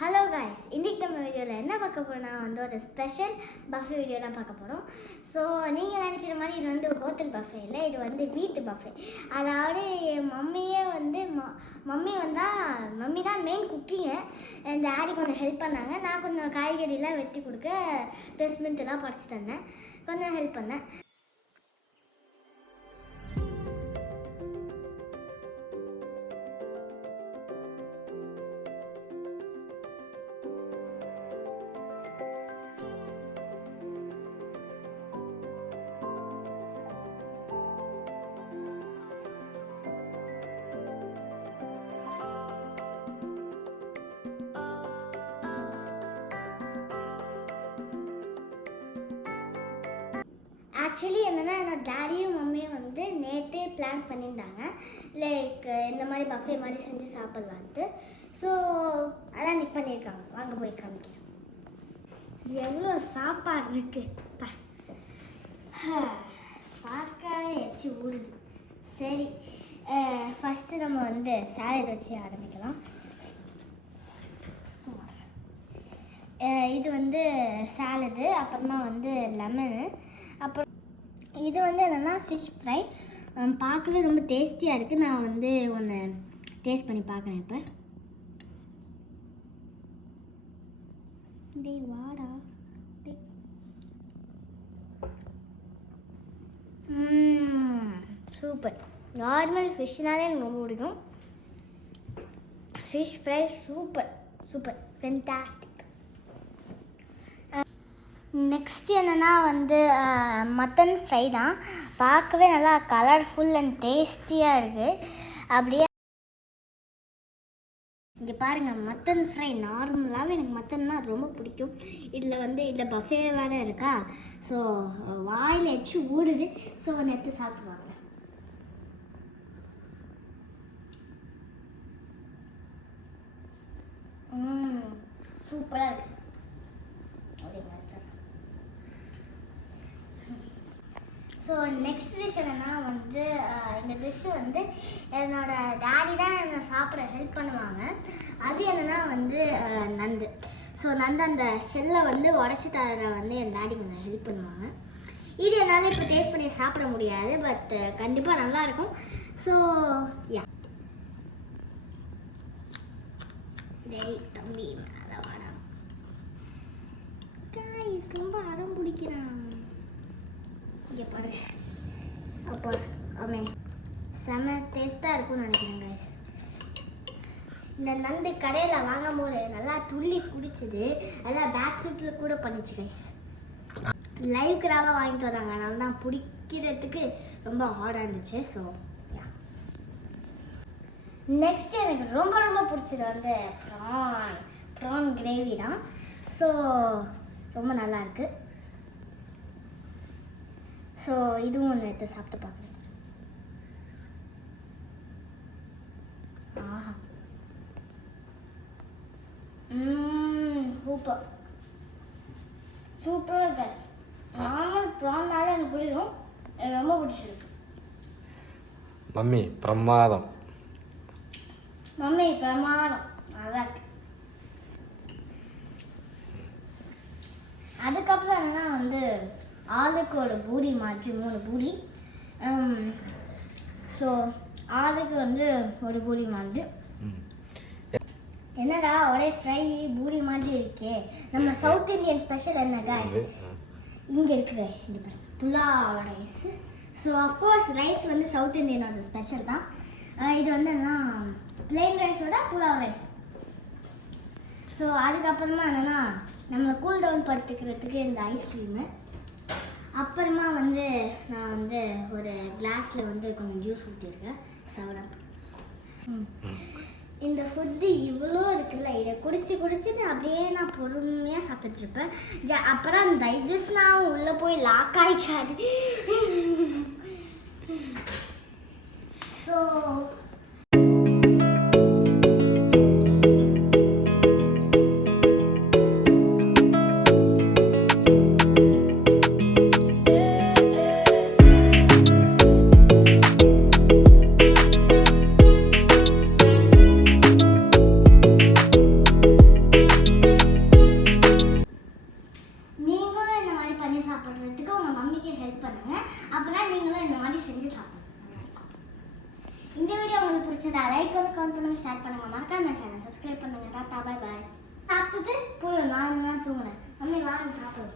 Hello guys, இன்றைக்கி நம்ம வீடியோவில் என்ன பார்க்க போகிறோம்னா ஒரு ஸ்பெஷல் பஃபே வீடியோ தான் பார்க்க போகிறோம். ஸோ நீங்கள் நினைக்கிற மாதிரி இது ஹோட்டல் பஃபே இல்லை, இது வீட்டு பஃபே. அதாவது என் மம்மியே மம்மி தான் மெயின் குக்கிங்கு. என் டேடி கொஞ்சம் ஹெல்ப் பண்ணாங்க. நான் கொஞ்சம் காய்கறிலாம் வெட்டி கொடுக்க ப்ளஸ்மெண்ட்லாம் படித்து தந்தேன், கொஞ்சம் ஹெல்ப் பண்ணேன். ஆக்சுவலி என்னென்னா என்னோட டேடியும் மம்மியும் நேற்றே பிளான் பண்ணியிருந்தாங்க, லைக் இந்த மாதிரி பஃபே மாதிரி செஞ்சு சாப்பிட்லான்ட்டு. ஸோ அதான் இன்னைக்கு பண்ணியிருக்காங்க. வாங்க போய் காமிக்கிறோம். எவ்வளோ சாப்பாடு இருக்குது பார்க்கவே எச்சு ஊடுது. சரி, ஃபஸ்ட்டு நம்ம சாலட் வச்சு ஆரம்பிக்கலாம். இது சாலடு, அப்புறமா லெமனு, அப்புறம் இது என்னென்னா ஃபிஷ் ஃப்ரை. பார்க்கவே ரொம்ப டேஸ்டியாக இருக்குது. நான் ஒன்று டேஸ்ட் பண்ணி பார்க்குறேன். இப்போ டேய் வாடா சூப்பர். நார்மல் ஃபிஷ்னாலே எனக்கு ரொம்ப பிடிக்கும். Fish fry super super fantastic. Next என்னென்னா மட்டன் ஃப்ரை தான். பார்க்கவே நல்லா கலர்ஃபுல் அண்ட் டேஸ்டியாக இருக்குது. அப்படியே இங்கே பாருங்கள், மட்டன் ஃப்ரை. நார்மலாகவே எனக்கு மட்டன்னா ரொம்ப பிடிக்கும். இதில் பஃபே வேறு இருக்கா, ஸோ வாயில் எச்சு ஊடுது. ஸோ எடுத்து சாப்பிட்டு வாங்க. சூப்பராக இருக்குது. ஸோ நெக்ஸ்ட் டிஷ் என்னென்னா இந்த டிஷ்ஷு என்னோட டேடி தான் என்னை சாப்பிட ஹெல்ப் பண்ணுவாங்க. அது என்னென்னா நண்டு. ஸோ நண்டு அந்த ஷெல்லை உடச்சி தர என் டேடி கொஞ்சம் ஹெல்ப் பண்ணுவாங்க. இது என்னால் இப்போ டேஸ்ட் பண்ணி சாப்பிட முடியாது, பட் கண்டிப்பாக நல்லாயிருக்கும். ஸோ யா, டேய் தம்பி மேலே வாடா. காய்ஸ் ரொம்ப அடம் பிடிக்கிறான். இங்கே பாருங்க, அப்போ செம டேஸ்ட்டாக இருக்கும்னு நினைக்கிறேன் கைஸ். இந்த நண்டு கடையில் வாங்கும் போது நல்லா துள்ளி குடிச்சது, நல்லா பேக் சூட்டில் கூட பண்ணிச்சு கைஸ். லைவ் கிராவாக வாங்கிட்டு வந்தாங்க, அதனால தான் பிடிக்கிறதுக்கு ரொம்ப ஹார்டாக இருந்துச்சு. ஸோ நெக்ஸ்ட் எனக்கு ரொம்ப ரொம்ப பிடிச்சது ப்ரான் கிரேவி தான். ஸோ ரொம்ப நல்லாயிருக்கு. ஸோ இதுவும் ஒன்று எடுத்து சாப்பிட்டு பார்க்குறேன். ஆஹா, சூப்பர் சூப்பராக கேஸ். நார்மல் ப்ரான்னால எனக்கு பிடிக்கும், எனக்கு ரொம்ப பிடிச்சிருக்கு. மம்மி பிரமாதம். நல்லா இருக்கு. அதுக்கப்புறம் என்னன்னா ஆளுக்கு ஒரு பூரி மாதிரி 3 பூரி. ஸோ ஆளுக்கு ஒரு பூரி மாதிரி. என்னடா ஒரே ஃப்ரை பூரி மாதிரி இருக்கே. நம்ம சவுத் இந்தியன் ஸ்பெஷல் என்ன கைஸ், இங்கே இருக்குது கைஸ். இந்த பாருங்க, pulao rice. So of course rice south இந்தியனோட ஸ்பெஷல் தான். இது என்னன்னா பிளெயின் ரைஸோட புலாவ் ரைஸ். ஸோ அதுக்கப்புறமா என்னென்னா நம்ம கூல் டவுன் படுத்துக்கிறதுக்கு இந்த ஐஸ்கிரீமு. அப்புறமா நான் ஒரு கிளாஸில் கொஞ்சம் ஜூஸ் ஊற்றிருக்கேன், 7 இந்த ஃபுட்டு இவ்வளோ இருக்குல்ல, இதை குடிச்சு அப்படியே நான் பொறுமையாக சாப்பிட்டுட்ருப்பேன். அப்புறம் டைஜஸ்ட்னாவும் உள்ளே போய் லாக் ஆகிக்காது. ஸோ பண்ணி சாப்பிட்றதுக்கு உங்கள் மம்மிக்கு ஹெல்ப் பண்ணுங்கள். அப்புறம் நீங்களும் இந்த மாதிரி செஞ்சு சாப்பிடுங்க. இந்த வீடியோ உங்களுக்கு பிடிச்சதா லைக் பண்ணி கமெண்ட் பண்ணுங்கள், ஷேர் பண்ணுங்கள், மறக்காம சேனல் சப்ஸ்கிரைப் பண்ணுங்கள். Tata, bye bye. சாப்பிட்டுட்டு போய் நான் தூங்குறேன். மம்மி வாங்க சாப்பிடுவோம்.